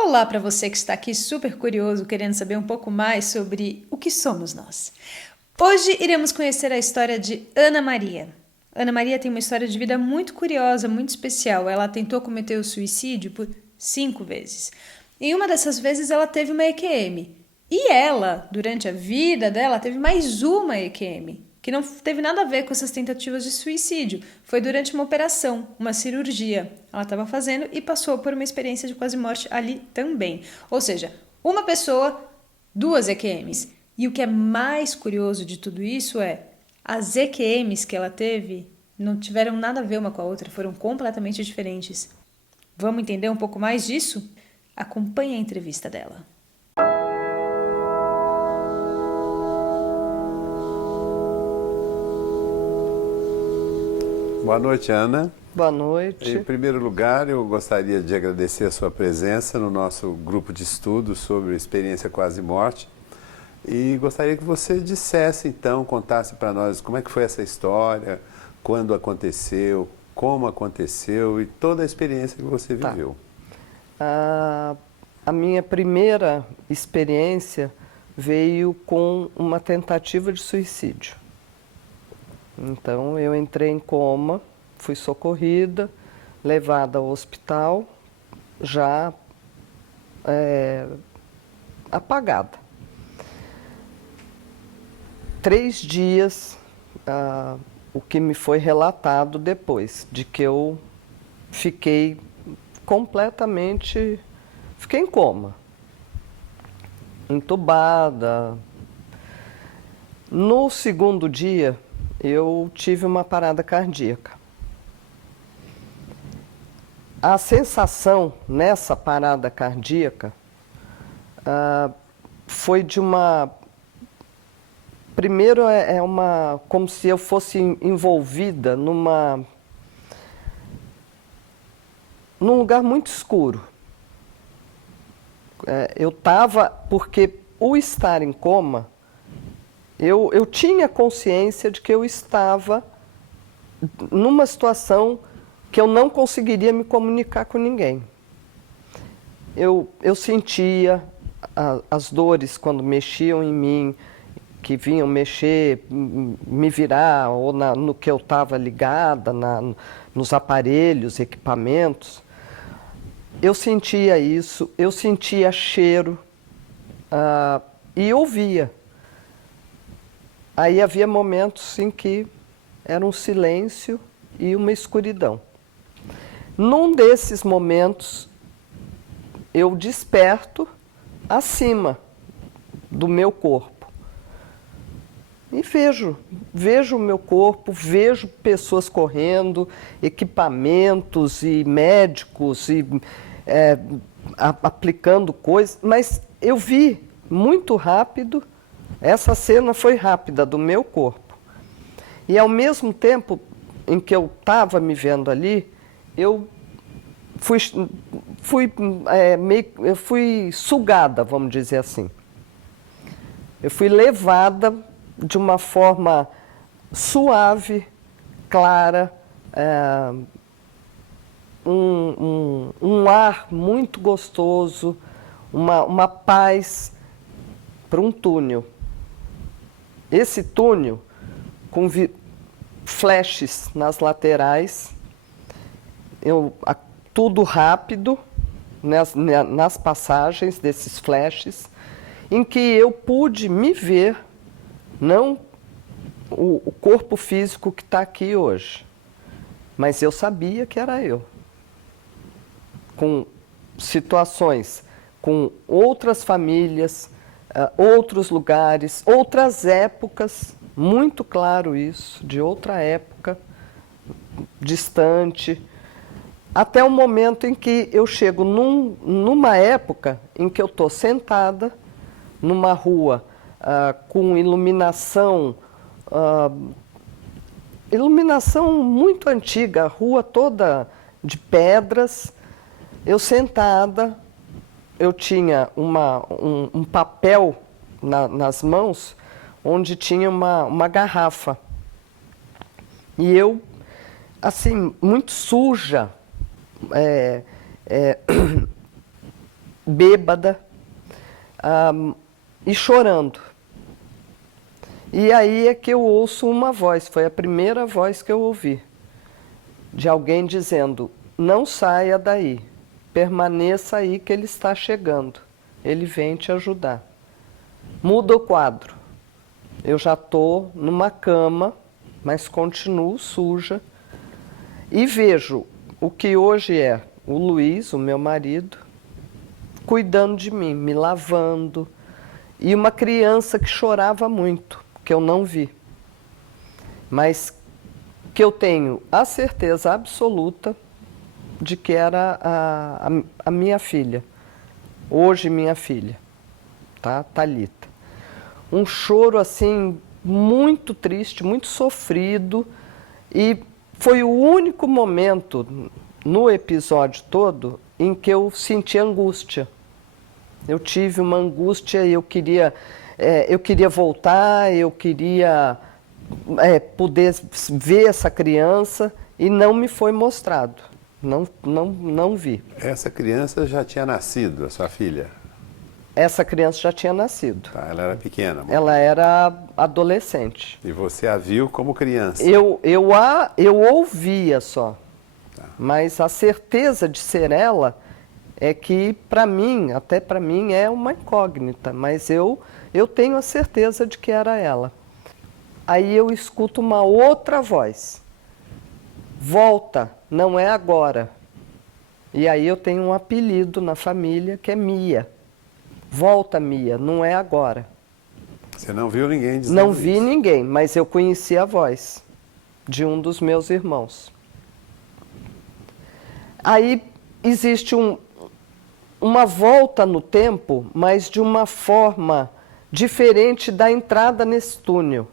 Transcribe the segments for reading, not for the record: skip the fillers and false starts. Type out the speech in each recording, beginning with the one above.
Olá para você que está aqui super curioso, querendo saber um pouco mais sobre o que somos nós. Hoje iremos conhecer a história de Ana Maria. Ana Maria tem uma história de vida muito curiosa, muito especial. Ela tentou cometer o suicídio por 5 vezes. Em uma dessas vezes ela teve uma EQM. E ela, durante a vida dela, teve mais uma EQM, que não teve nada a ver com essas tentativas de suicídio. Foi durante uma operação, uma cirurgia. Ela estava fazendo e passou por uma experiência de quase morte ali também. Ou seja, uma pessoa, 2 EQMs. E o que é mais curioso de tudo isso é as EQMs que ela teve não tiveram nada a ver uma com a outra, foram completamente diferentes. Vamos entender um pouco mais disso? Acompanhe a entrevista dela. Boa noite, Ana. Boa noite. Em primeiro lugar, eu gostaria de agradecer a sua presença no nosso grupo de estudos sobre experiência quase morte. E gostaria que você dissesse, então, contasse para nós como é que foi essa história, quando aconteceu, como aconteceu e toda a experiência que você viveu. A minha primeira experiência veio com uma tentativa de suicídio. Então, eu entrei em coma, fui socorrida, levada ao hospital, já apagada. 3 dias, o que me foi relatado depois, de que eu fiquei completamente, fiquei em coma, entubada. No segundo dia, eu tive uma parada cardíaca. A sensação nessa parada cardíaca foi de uma... Primeiro como se eu fosse envolvida num lugar muito escuro. Eu estava, porque o estar em coma, eu tinha consciência de que eu estava numa situação que eu não conseguiria me comunicar com ninguém. Eu sentia as dores quando mexiam em mim, que vinham mexer, me virar, ou no que eu estava ligada, nos aparelhos, equipamentos. Eu sentia isso, eu sentia cheiro e ouvia. Aí havia momentos em que era um silêncio e uma escuridão. Num desses momentos, eu desperto acima do meu corpo. E vejo o meu corpo, vejo pessoas correndo, equipamentos e médicos e aplicando coisas, mas eu vi muito rápido, essa cena foi rápida do meu corpo. E ao mesmo tempo em que eu estava me vendo ali, eu fui sugada, vamos dizer assim. Eu fui levada de uma forma suave, clara, um ar muito gostoso, uma paz, para um túnel. Esse túnel com flashes nas laterais, tudo rápido nas passagens desses flashes, em que eu pude me ver, não o corpo físico que está aqui hoje, mas eu sabia que era eu. Com situações, com outras famílias, outros lugares, outras épocas, muito claro isso, de outra época, distante, até o momento em que eu chego numa época em que eu estou sentada numa rua com iluminação muito antiga, a rua toda de pedras. Eu sentada, eu tinha um papel nas mãos, onde tinha uma garrafa. E eu, assim, muito suja, bêbada, e chorando. E aí é que eu ouço uma voz, foi a primeira voz que eu ouvi, de alguém dizendo: não saia daí, permaneça aí que ele está chegando, ele vem te ajudar. Muda o quadro, eu já estou numa cama, mas continuo suja, e vejo o que hoje é o Luiz, o meu marido, cuidando de mim, me lavando, e uma criança que chorava muito, que eu não vi, mas que eu tenho a certeza absoluta de que era a minha filha, hoje minha filha, tá? Thalita. Um choro assim muito triste, muito sofrido, e foi o único momento no episódio todo em que eu senti angústia. Eu tive uma angústia e eu queria voltar, eu queria poder ver essa criança, e não me foi mostrado. Não vi. Essa criança já tinha nascido, a sua filha? Essa criança já tinha nascido. Tá, ela era pequena. Ela era adolescente. E você a viu como criança? Eu ouvia só. Tá. Mas a certeza de ser ela é que, para mim, até para mim, é uma incógnita. Mas eu tenho a certeza de que era ela. Aí eu escuto uma outra voz. Volta, não é agora. E aí eu tenho um apelido na família que é Mia. Volta, Mia, não é agora. Você não viu ninguém dizendo Não vi isso? ninguém, mas eu conheci a voz de um dos meus irmãos. Aí existe uma volta no tempo, mas de uma forma diferente da entrada nesse túnel.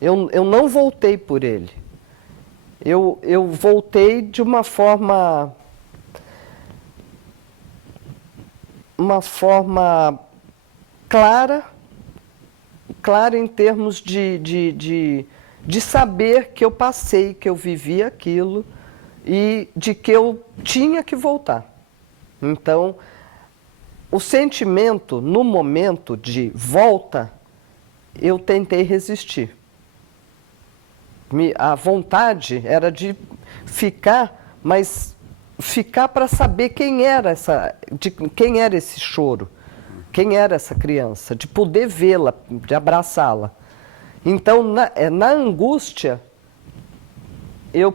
Eu não voltei por ele. Eu voltei de uma forma clara em termos de saber que eu passei, que eu vivi aquilo e de que eu tinha que voltar. Então, o sentimento, no momento de volta, eu tentei resistir. A vontade era de ficar, mas ficar para saber quem era esse choro, quem era essa criança, de poder vê-la, de abraçá-la. Então, na angústia, eu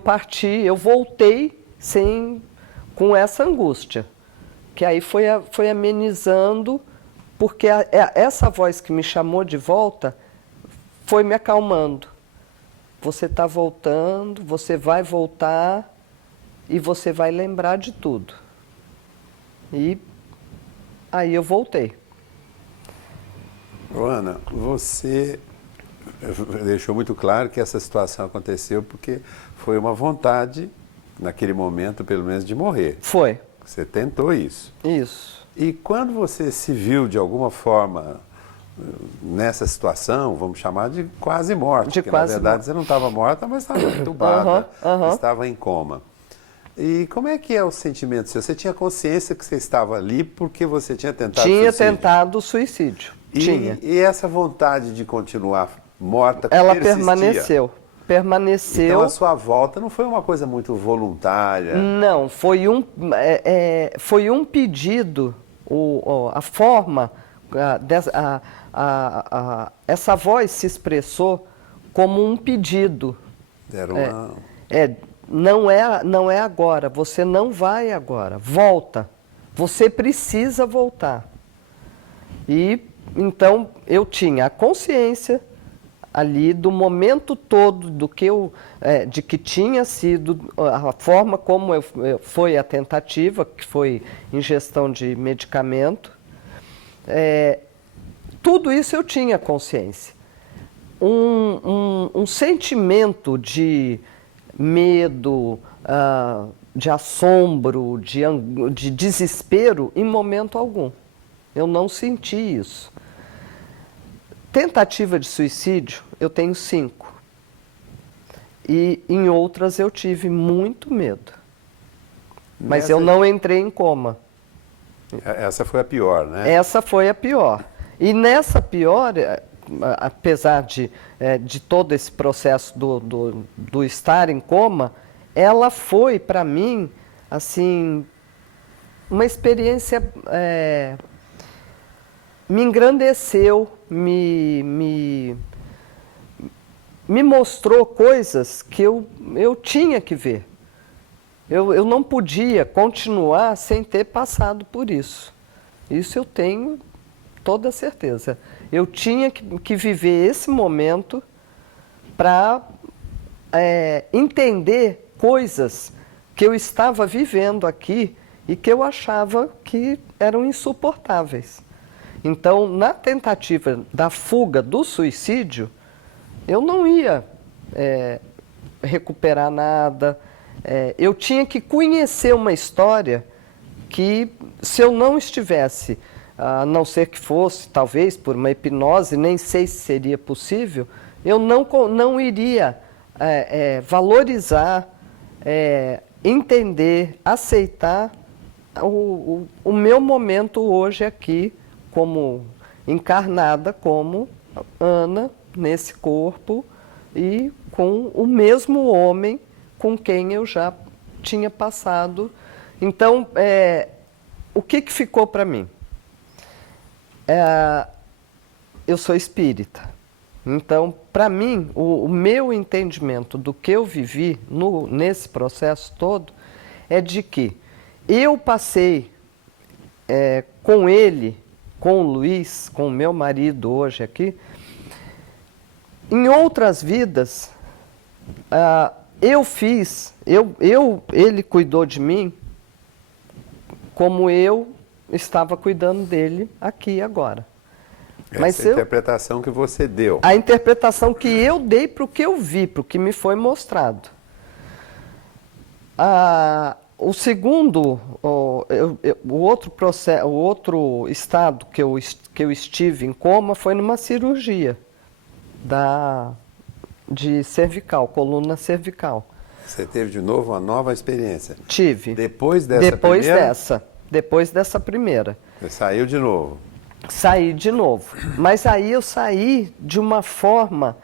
voltei com essa angústia, que aí foi amenizando, porque essa voz que me chamou de volta foi me acalmando. Você está voltando, você vai voltar e você vai lembrar de tudo. E aí eu voltei. Ana, você deixou muito claro que essa situação aconteceu porque foi uma vontade, naquele momento, pelo menos, de morrer. Foi. Você tentou isso. Isso. E quando você se viu, de alguma forma, nessa situação, vamos chamar de quase morte, porque na verdade você não estava morta, mas estava entubada, estava em coma. E como é que é o sentimento seu? Você tinha consciência que você estava ali porque você tinha tentado suicídio? Tinha tentado suicídio. Tinha. E essa vontade de continuar morta ela persistia? Permaneceu. Então a sua volta não foi uma coisa muito voluntária? Não, foi um pedido, a forma, essa voz se expressou como um pedido. Era uma... Não é agora, você não vai agora, volta, você precisa voltar. E então eu tinha a consciência ali do momento todo de que tinha sido a forma como foi a tentativa, que foi ingestão de medicamento. Tudo isso eu tinha consciência. Um sentimento de medo, de assombro, de desespero, em momento algum. Eu não senti isso. Tentativa de suicídio, eu tenho 5. E em outras eu tive muito medo. Mas eu não entrei em coma. Essa foi a pior, né? Essa foi a pior. E nessa pior, apesar de todo esse processo do estar em coma, ela foi, para mim, assim, uma experiência, me engrandeceu, me mostrou coisas que eu tinha que ver. Eu não podia continuar sem ter passado por isso. Isso eu tenho toda certeza. Eu tinha que viver esse momento para entender coisas que eu estava vivendo aqui e que eu achava que eram insuportáveis. Então, na tentativa da fuga do suicídio, eu não ia recuperar nada. Eu tinha que conhecer uma história que, se eu não estivesse, a não ser que fosse, talvez, por uma hipnose, nem sei se seria possível, eu não iria valorizar, entender, aceitar o meu momento hoje aqui, como encarnada, como Ana, nesse corpo, e com o mesmo homem com quem eu já tinha passado. Então, o que ficou para mim? Eu sou espírita. Então, para mim, o meu entendimento do que eu vivi nesse processo todo é de que eu passei com ele, com o Luiz, com o meu marido hoje aqui, em outras vidas, ele cuidou de mim como eu estava cuidando dele aqui agora. Essa interpretação que você deu. A interpretação que eu dei para o que eu vi, para o que me foi mostrado. O segundo, o outro estado que eu estive em coma foi numa cirurgia de cervical, coluna cervical. Você teve de novo uma nova experiência? Tive. Depois dessa primeira? Depois dessa primeira. Você saiu de novo? Saí de novo. Mas aí eu saí de uma forma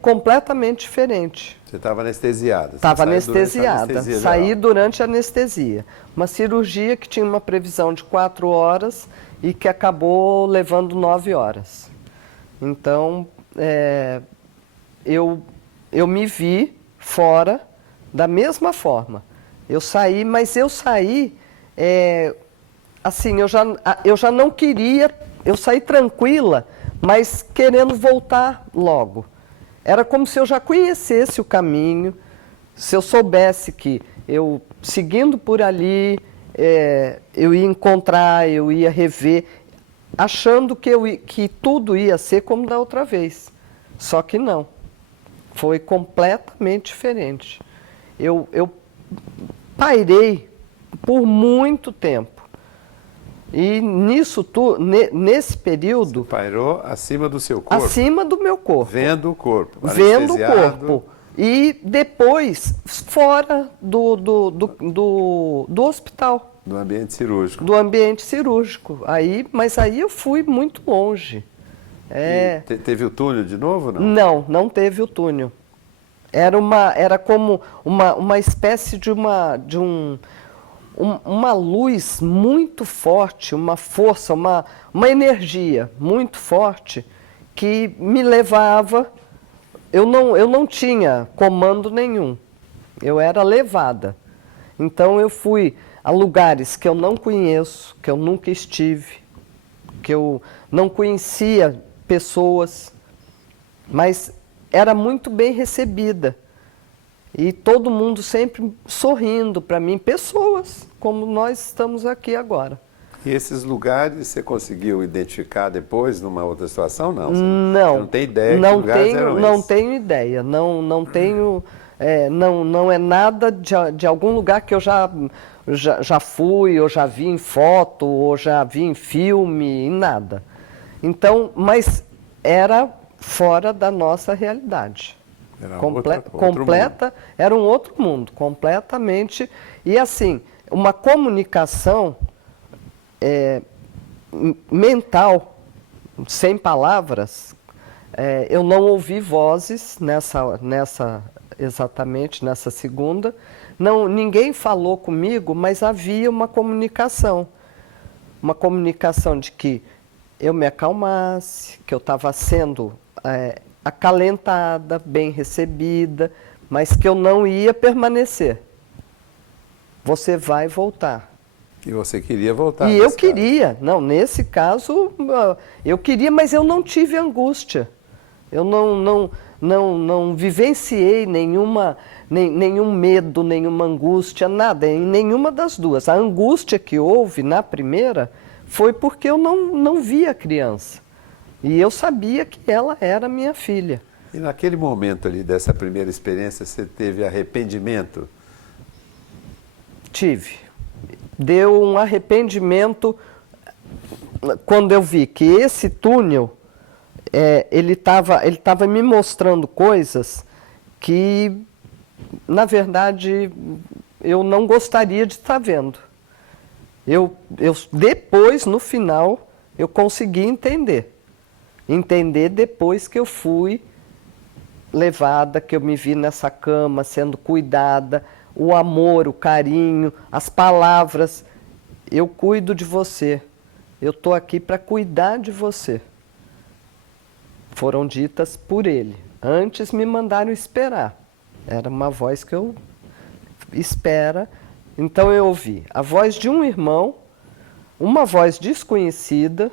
completamente diferente. Você estava anestesiada? Estava anestesiada. Saí durante a anestesia. Uma cirurgia que tinha uma previsão de 4 horas e que acabou levando 9 horas. Então, eu me vi fora da mesma forma. Eu saí, mas eu saí, assim, eu já não queria, eu saí tranquila, mas querendo voltar logo. Era como se eu já conhecesse o caminho, se eu soubesse que eu, seguindo por ali, eu ia encontrar, eu ia rever, achando que tudo ia ser como da outra vez. Só que não. Foi completamente diferente. Eu pairei por muito tempo. E nesse período... Você pairou acima do seu corpo? Acima do meu corpo. Vendo o corpo. Vendo o corpo. E depois, fora do hospital. Do ambiente cirúrgico. Do ambiente cirúrgico. Mas aí eu fui muito longe. Teve o túnel de novo, não? Não teve o túnel. Era como uma espécie de uma luz muito forte, uma força, uma energia muito forte que me levava. Eu não tinha comando nenhum. Eu era levada. Então eu fui a lugares que eu não conheço, que eu nunca estive, que eu não conhecia pessoas, mas era muito bem recebida. E todo mundo sempre sorrindo para mim, pessoas como nós estamos aqui agora. E esses lugares você conseguiu identificar depois, numa outra situação? Não. Você não tem ideia que lugares eram esses? Não tenho ideia. Não tenho. Não é nada de algum lugar que eu já fui, ou já vi em foto, ou já vi em filme, em nada. Então, mas era fora da nossa realidade. Era um outro mundo, completamente. E assim, uma comunicação mental, sem palavras. Eu não ouvi vozes exatamente nessa segunda. Não, ninguém falou comigo, mas havia uma comunicação. Uma comunicação de que eu me acalmasse, que eu estava sendo acalentada, bem recebida, mas que eu não ia permanecer. Você vai voltar. E você queria voltar? E eu queria. Não, nesse caso, eu queria, mas eu não tive angústia. Eu não vivenciei nenhum medo, nenhuma angústia, nada, em nenhuma das duas. A angústia que houve na primeira foi porque eu não via a criança. E eu sabia que ela era minha filha. E naquele momento ali dessa primeira experiência, você teve arrependimento? Tive. Deu um arrependimento quando eu vi que esse túnel, ele estava me mostrando coisas que, na verdade, eu não gostaria de estar vendo. Depois, no final, eu consegui entender. Entender depois que eu fui levada, que eu me vi nessa cama, sendo cuidada, o amor, o carinho, as palavras. Eu cuido de você. Eu estou aqui para cuidar de você. Foram ditas por ele. Antes me mandaram esperar. Era uma voz que eu espera. Então eu ouvi a voz de um irmão, uma voz desconhecida,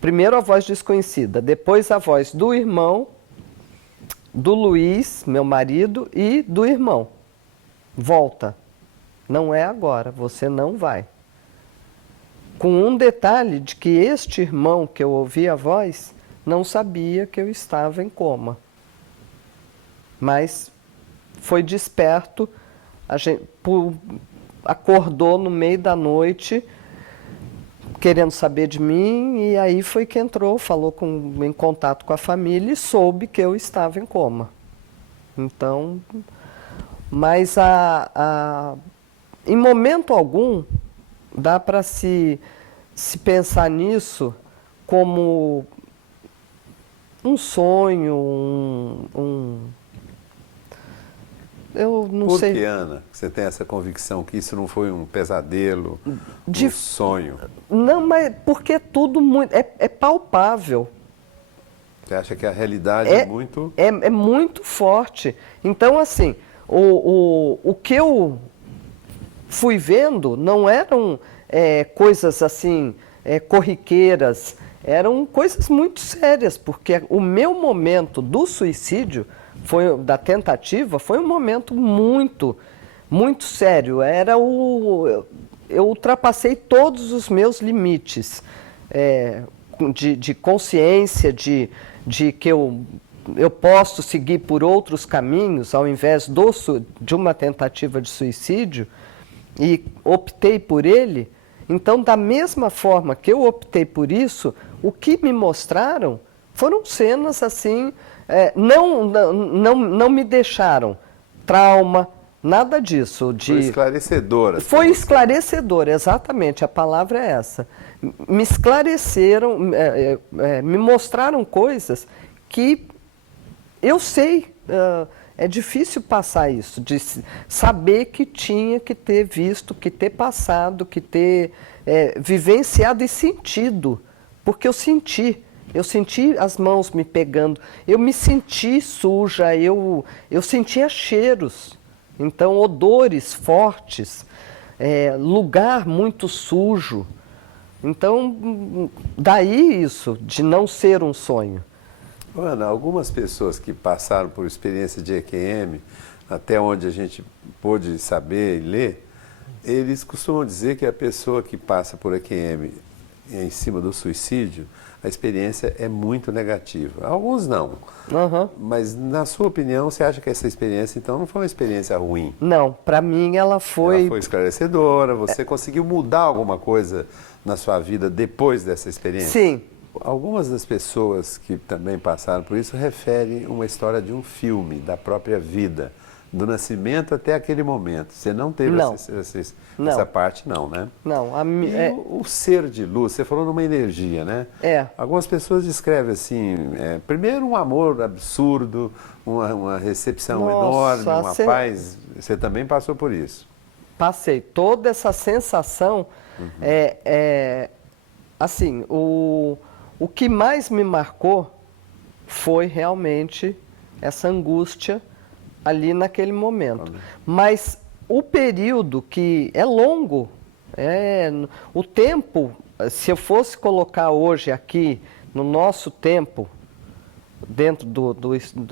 primeiro a voz desconhecida, depois a voz do irmão, do Luiz, meu marido, e do irmão. Volta. Não é agora, você não vai. Com um detalhe de que este irmão que eu ouvi a voz não sabia que eu estava em coma. Mas foi desperto, acordou no meio da noite, querendo saber de mim, e aí foi que entrou, falou em contato com a família e soube que eu estava em coma. Então, mas em momento algum dá para se pensar nisso como um sonho, eu não sei. Por que, Ana, você tem essa convicção que isso não foi um pesadelo, um sonho? Não, mas porque tudo muito é palpável. Você acha que a realidade é muito... É muito forte. Então, assim, o que eu fui vendo não eram coisas assim, corriqueiras, eram coisas muito sérias, porque o meu momento do suicídio, da tentativa, foi um momento muito, muito sério. Eu ultrapassei todos os meus limites de consciência, de que eu posso seguir por outros caminhos ao invés de uma tentativa de suicídio, e optei por ele. Então, da mesma forma que eu optei por isso, o que me mostraram foram cenas assim, não me deixaram trauma, nada disso. Foi esclarecedora. Foi esclarecedora, exatamente, a palavra é essa. Me esclareceram, me mostraram coisas que eu sei, é difícil passar isso, de saber que tinha que ter visto, que ter passado, que ter vivenciado e sentido, porque eu senti as mãos me pegando, eu me senti suja, eu sentia cheiros, então odores fortes, lugar muito sujo. Então, daí isso, de não ser um sonho. Ana, algumas pessoas que passaram por experiência de EQM, até onde a gente pôde saber e ler, eles costumam dizer que a pessoa que passa por EQM em cima do suicídio, a experiência é muito negativa. Alguns não. Uhum. Mas, na sua opinião, você acha que essa experiência, então, não foi uma experiência ruim? Não, para mim ela foi... Ela foi esclarecedora, você conseguiu mudar alguma coisa na sua vida depois dessa experiência? Sim. Algumas das pessoas que também passaram por isso referem uma história de um filme, da própria vida, do nascimento até aquele momento. Você não teve Não. essa parte, não, né? Não, E o ser de luz, você falou numa energia, né? É. Algumas pessoas descrevem assim, primeiro um amor absurdo, uma recepção Nossa, enorme, uma paz. Você também passou por isso? Passei. Toda essa sensação, assim, o que mais me marcou foi realmente essa angústia ali naquele momento. Mas o período que é longo, o tempo, se eu fosse colocar hoje aqui, no nosso tempo, dentro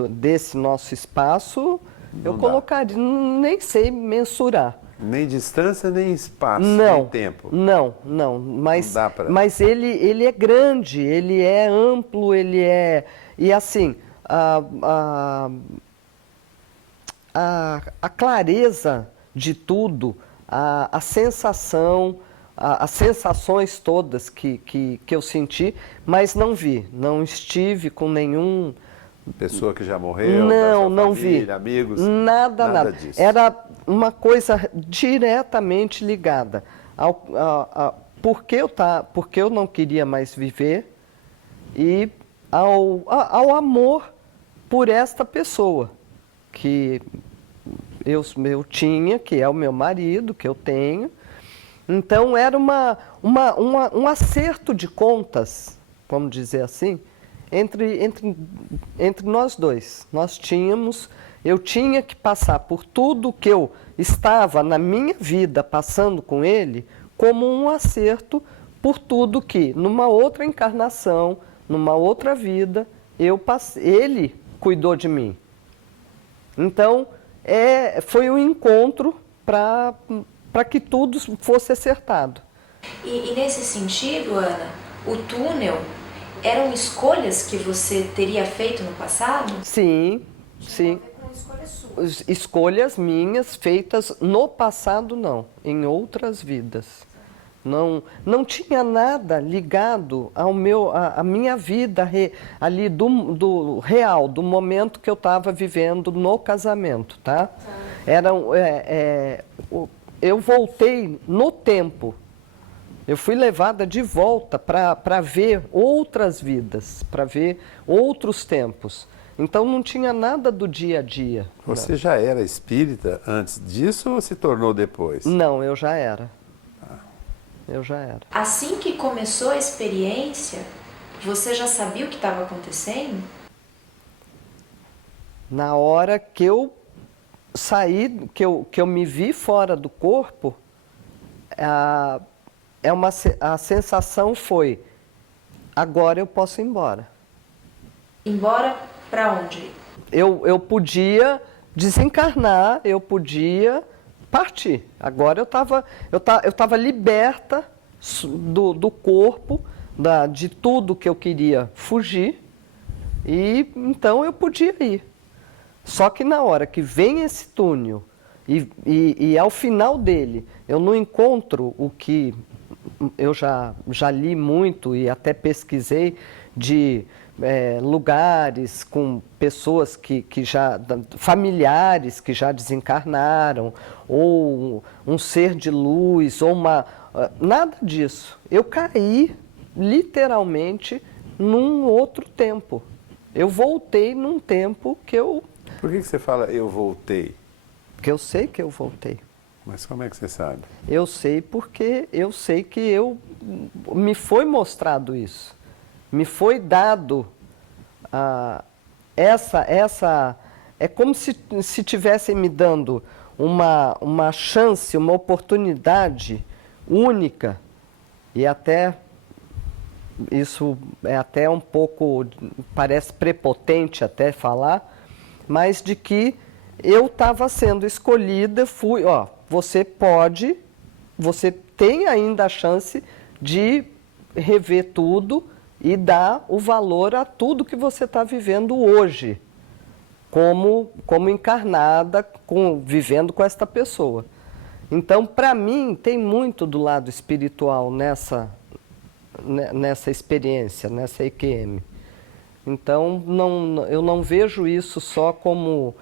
desse nosso espaço, eu colocaria, nem sei mensurar. Nem distância, nem espaço, Não, nem tempo. não, mas ele é grande, ele é amplo, ele é... E assim, a clareza de tudo, a sensação, as sensações todas que eu senti, mas não vi, não estive com nenhum... Pessoa que já morreu, não família, vi. amigos? Nada Disso. Era uma coisa diretamente ligada porque eu não queria mais viver e ao amor por esta pessoa que eu tinha, que é o meu marido, que eu tenho. Então era um acerto de contas, vamos dizer assim, entre nós dois. Eu tinha que passar por tudo que eu estava na minha vida passando com ele, como um acerto por tudo que, numa outra encarnação, numa outra vida, ele cuidou de mim. Então, foi um encontro para que tudo fosse acertado. E nesse sentido, Ana, o túnel eram escolhas que você teria feito no passado? Sim. Escolhas minhas feitas no passado, não, em outras vidas. Não tinha nada ligado à minha vida ali do real, do momento que eu estava vivendo no casamento, tá? Eu voltei no tempo. Eu fui levada de volta para ver outras vidas, para ver outros tempos. Então não tinha nada do dia a dia. Você já era espírita antes disso ou se tornou depois? Não, eu já era. Eu já era. Assim que começou a experiência, você já sabia o que estava acontecendo? Na hora que eu saí, que eu me vi fora do corpo, a sensação foi: agora eu posso ir embora. Embora para onde? Eu podia desencarnar, eu podia partir. Agora eu tava liberta do corpo, de tudo que eu queria fugir, e então eu podia ir. Só que na hora que vem esse túnel e ao final dele eu não encontro o que eu já li muito e até pesquisei de lugares com pessoas familiares que já desencarnaram, ou um ser de luz, ou nada disso. Eu caí literalmente num outro tempo. Eu voltei num tempo que eu... Por que você fala eu voltei? Porque eu sei que eu voltei. Mas como é que você sabe? Eu sei porque eu sei que me foi mostrado isso. Me foi dado é como se tivessem me dando uma chance, uma oportunidade única, e até isso é até um pouco, parece prepotente até falar, mas de que eu estava sendo escolhida, você tem ainda a chance de rever tudo e dar o valor a tudo que você está vivendo hoje, como encarnada, vivendo com esta pessoa. Então, para mim, tem muito do lado espiritual nessa experiência, nessa EQM. Então, eu não vejo isso só como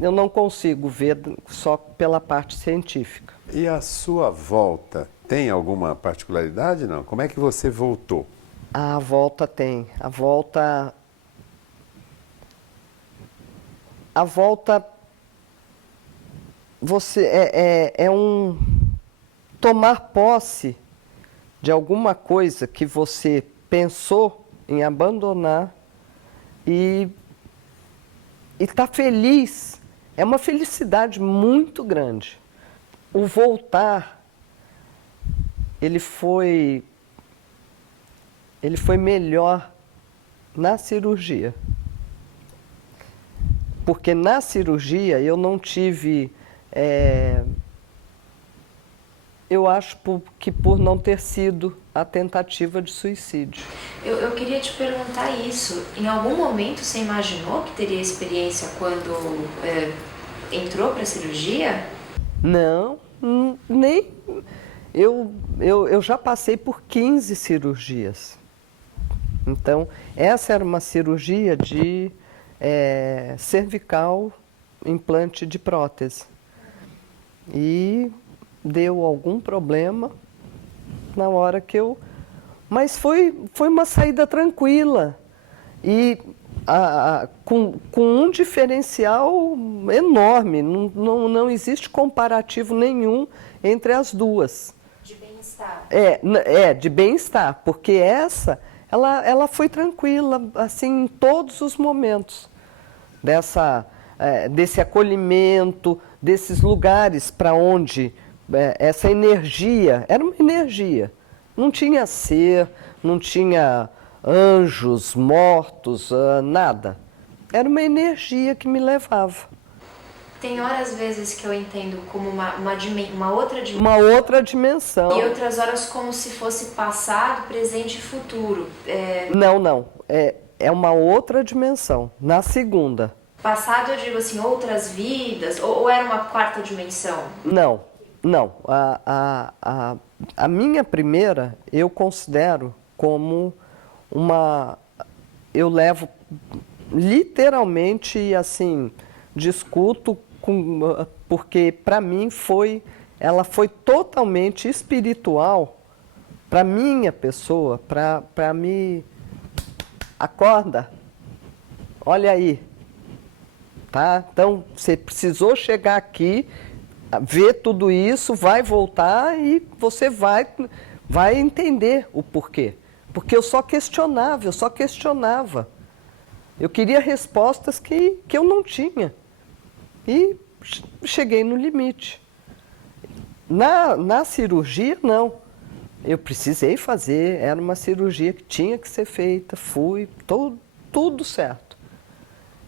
eu não consigo ver só pela parte científica. E a sua volta tem alguma particularidade, não? Como é que você voltou? A volta tem. A volta você é um tomar posse de alguma coisa que você pensou em abandonar e tá feliz. É uma felicidade muito grande. O voltar, ele foi melhor na cirurgia. Porque na cirurgia eu não tive, eu acho que por não ter sido a tentativa de suicídio. Eu queria te perguntar isso. Em algum momento você imaginou que teria experiência quando entrou para a cirurgia? Não, nem. Eu já passei por 15 cirurgias. Então, essa era uma cirurgia de cervical, implante de prótese. E deu algum problema na hora que eu... Mas foi uma saída tranquila e com um diferencial enorme. Não existe comparativo nenhum entre as duas. De bem-estar. De bem-estar, porque ela foi tranquila, assim, em todos os momentos desse acolhimento, desses lugares para onde essa energia, era uma energia, não tinha ser, não tinha anjos, mortos, nada. Era uma energia que me levava. Tem horas, às vezes, que eu entendo como uma outra dimensão. Uma outra dimensão. E outras horas como se fosse passado, presente e futuro. Não. É uma outra dimensão. Na segunda. Passado, eu digo assim, outras vidas? Ou era uma quarta dimensão? Não. A minha primeira, eu considero como eu levo literalmente, assim, discuto porque para mim ela foi totalmente espiritual para minha pessoa, para me acorda, olha aí, tá? Então você precisou chegar aqui, ver tudo isso, vai voltar e você vai entender o porquê. Porque eu só questionava. Eu queria respostas que eu não tinha. E cheguei no limite. Na cirurgia, não. Eu precisei fazer, era uma cirurgia que tinha que ser feita, fui, tudo certo.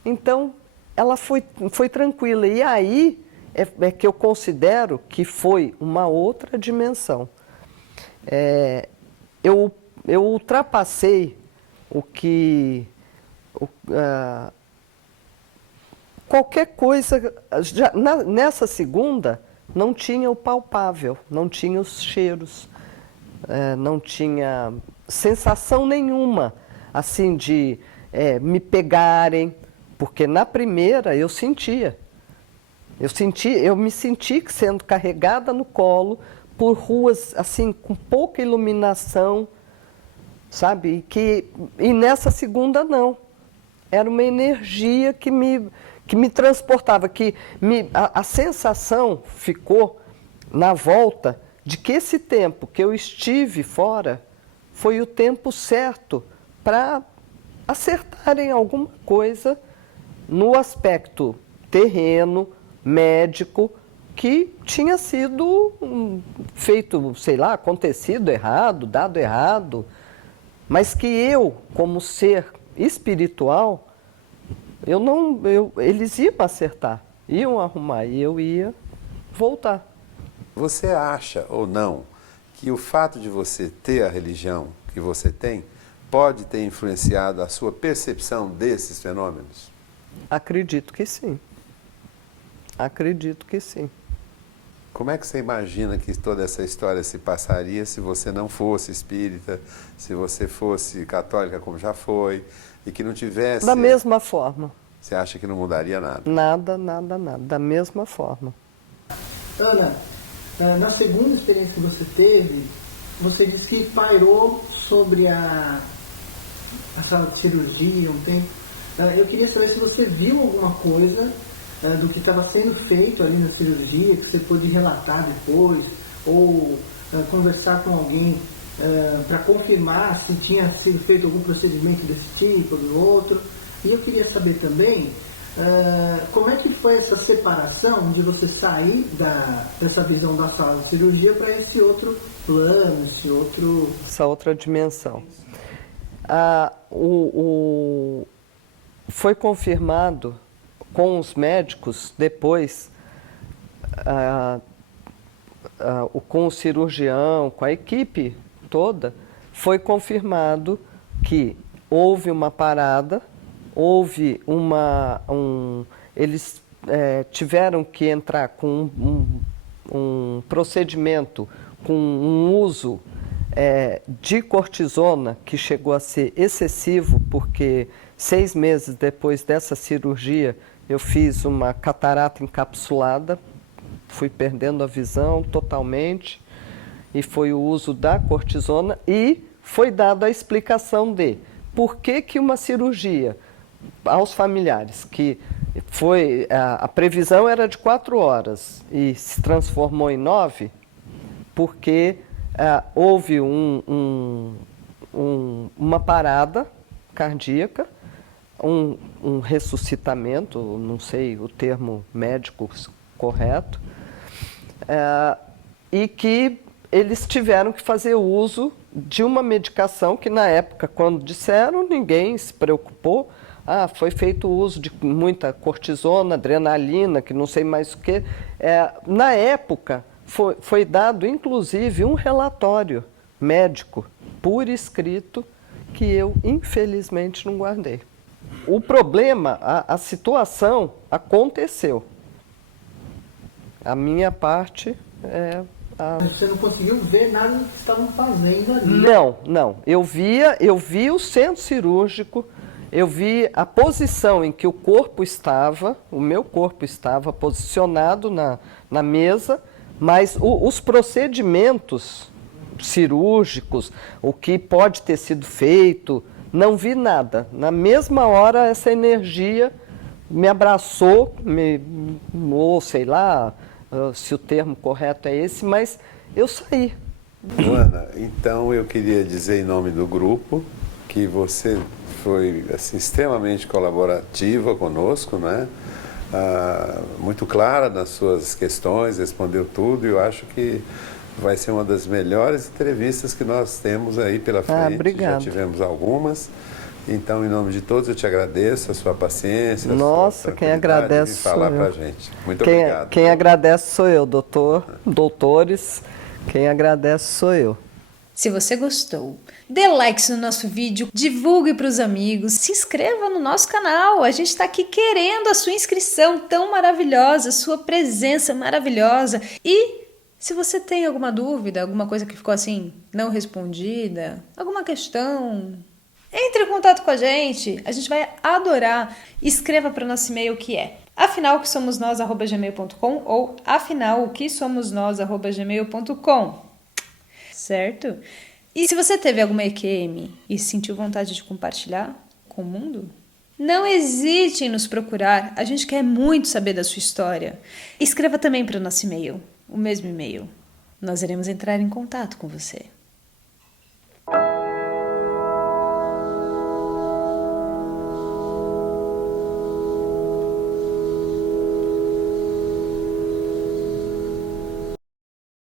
Então, ela foi tranquila. E aí é que eu considero que foi uma outra dimensão. Eu ultrapassei qualquer coisa. Nessa segunda, não tinha o palpável, não tinha os cheiros, não tinha sensação nenhuma, assim, de me pegarem, porque na primeira eu sentia. Eu me senti sendo carregada no colo por ruas, assim, com pouca iluminação, sabe? E nessa segunda, não. Era uma energia que me transportava, a sensação ficou na volta de que esse tempo que eu estive fora foi o tempo certo para acertarem alguma coisa no aspecto terreno, médico, que tinha sido feito, sei lá, acontecido errado, dado errado, mas que eu, como ser espiritual, eles iam acertar, iam arrumar e eu ia voltar. Você acha ou não que o fato de você ter a religião que você tem pode ter influenciado a sua percepção desses fenômenos? Acredito que sim. Acredito que sim. Como é que você imagina que toda essa história se passaria se você não fosse espírita, se você fosse católica como já foi, e que não tivesse... Da mesma forma. Você acha que não mudaria nada? Nada, nada, nada. Da mesma forma. Ana, na segunda experiência que você teve, você disse que pairou sobre a sala de cirurgia um tempo. Eu queria saber se você viu alguma coisa do que estava sendo feito ali na cirurgia, que você pôde relatar depois, ou conversar com alguém para confirmar se tinha sido feito algum procedimento desse tipo ou do outro. E eu queria saber também como é que foi essa separação de você sair dessa visão da sala de cirurgia para esse outro plano, essa outra dimensão. Foi confirmado com os médicos depois, com o cirurgião, com a equipe toda, foi confirmado que houve uma parada, houve eles tiveram que entrar com um procedimento, com um uso de cortisona que chegou a ser excessivo, porque 6 meses depois dessa cirurgia eu fiz uma catarata encapsulada, fui perdendo a visão totalmente, e foi o uso da cortisona, e foi dada a explicação de por que uma cirurgia aos familiares, que foi a previsão era de 4 horas e se transformou em 9, porque houve uma parada cardíaca, um ressuscitamento, não sei o termo médico correto, e que eles tiveram que fazer uso de uma medicação que na época, quando disseram, ninguém se preocupou. Foi feito uso de muita cortisona, adrenalina, que não sei mais o que. Na época, foi dado, inclusive, um relatório médico por escrito que eu, infelizmente, não guardei. O problema, a situação aconteceu. A minha parte Você não conseguiu ver nada do que estavam fazendo ali? Não. Eu vi o centro cirúrgico, eu vi a posição em que o meu corpo estava posicionado na mesa, mas os procedimentos cirúrgicos, o que pode ter sido feito, não vi nada. Na mesma hora, essa energia me abraçou, ou sei lá se o termo correto é esse, mas eu saí. Ana, então eu queria dizer em nome do grupo que você foi assim, extremamente colaborativa conosco, né? Muito clara nas suas questões, respondeu tudo, e eu acho que vai ser uma das melhores entrevistas que nós temos aí pela frente. Obrigado. Já tivemos algumas. Então, em nome de todos, eu te agradeço a sua paciência. Nossa, quem agradece de falar sou eu. pra gente. Muito obrigado. Quem agradece sou eu, doutores. Quem agradece sou eu. Se você gostou, dê likes no nosso vídeo, divulgue para os amigos, se inscreva no nosso canal. A gente está aqui querendo a sua inscrição tão maravilhosa, sua presença maravilhosa. E se você tem alguma dúvida, alguma coisa que ficou assim não respondida, alguma questão, entre em contato com a gente vai adorar. Escreva para o nosso e-mail que é afinalokesomosnós@gmail.com ou afinalokesomosnós@gmail.com. Certo? E se você teve alguma EQM e sentiu vontade de compartilhar com o mundo, não hesite em nos procurar. A gente quer muito saber da sua história. Escreva também para o nosso e-mail, o mesmo e-mail. Nós iremos entrar em contato com você.